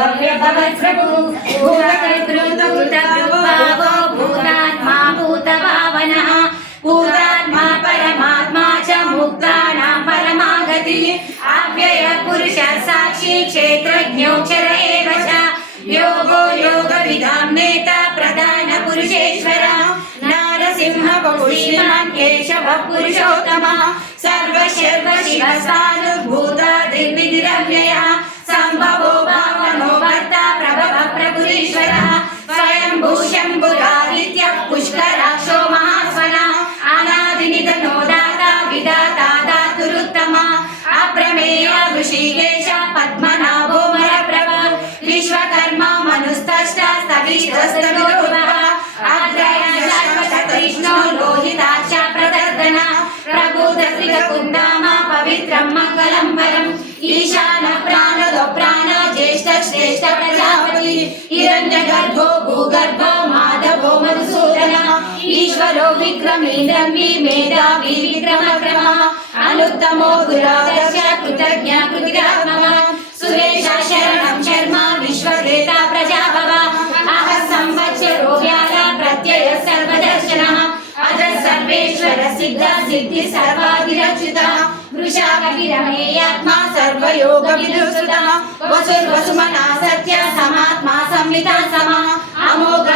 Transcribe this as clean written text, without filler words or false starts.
भव्य भवत्प्रभु भूतकृतृतभूतभावो भूतात्मा भूतभावनः भूतात्मा परमात्मा च मुक्तानां परमागतिः अव्यय पुरुष साक्षी क्षेत्रज्ञोऽक्षर एव च योगो योगविदां नेता प्रधान पुरुषेश्वर नारसिंह श्रीमान् केशव पुरुषोत्तमः सर्वशर्व शिवसानुभूता दिग्विदिरव्ययः सम्भवो भावनो भर्ता प्रभव प्रभुरीश्वरः स्वयंभू शम्भुरादित्यः पुष्कराक्षो महास्वनः अनादिनिधनो दाता विधाता धातुरुत्तमः अप्रमेय ऋषिकेश पद्मनाभो वरप्रभ विश्वकर्मा मनुस्तष्टा स्थविष्टस्तनुर्भवः अग्रय शाश्वत कृष्णो लोहिताक्ष प्रदर्दना प्रबुधत्रिकुन्दामा पवित्रं मङ्गलं वरम् ईशान प्राणदो प्राण ज्येष्ठ श्रेष्ठ प्रजापति हिरण्यगर्भो भूगर्भो माधवो मधुसूदनः ईश्वरो विक्रमेन्द्रमी मेधावी विक्रमक्रमः अनुत्तमो गुरादर्श कृतज्ञ कृतिकात्मः सुरेश शरणं शर्मा विश्ववेता प्रजाभव अह संवत्सरो व्याल प्रत्यय सर्वदर्शनः अज सर्वेश्वर सिद्ध सिद्धि सर्वाधिरच्युतः वृषाकविरमेयात्मा सर्वयोग विदुषुतः वसुर्वसुमना सत्य समात्मा संविता समः अमोघ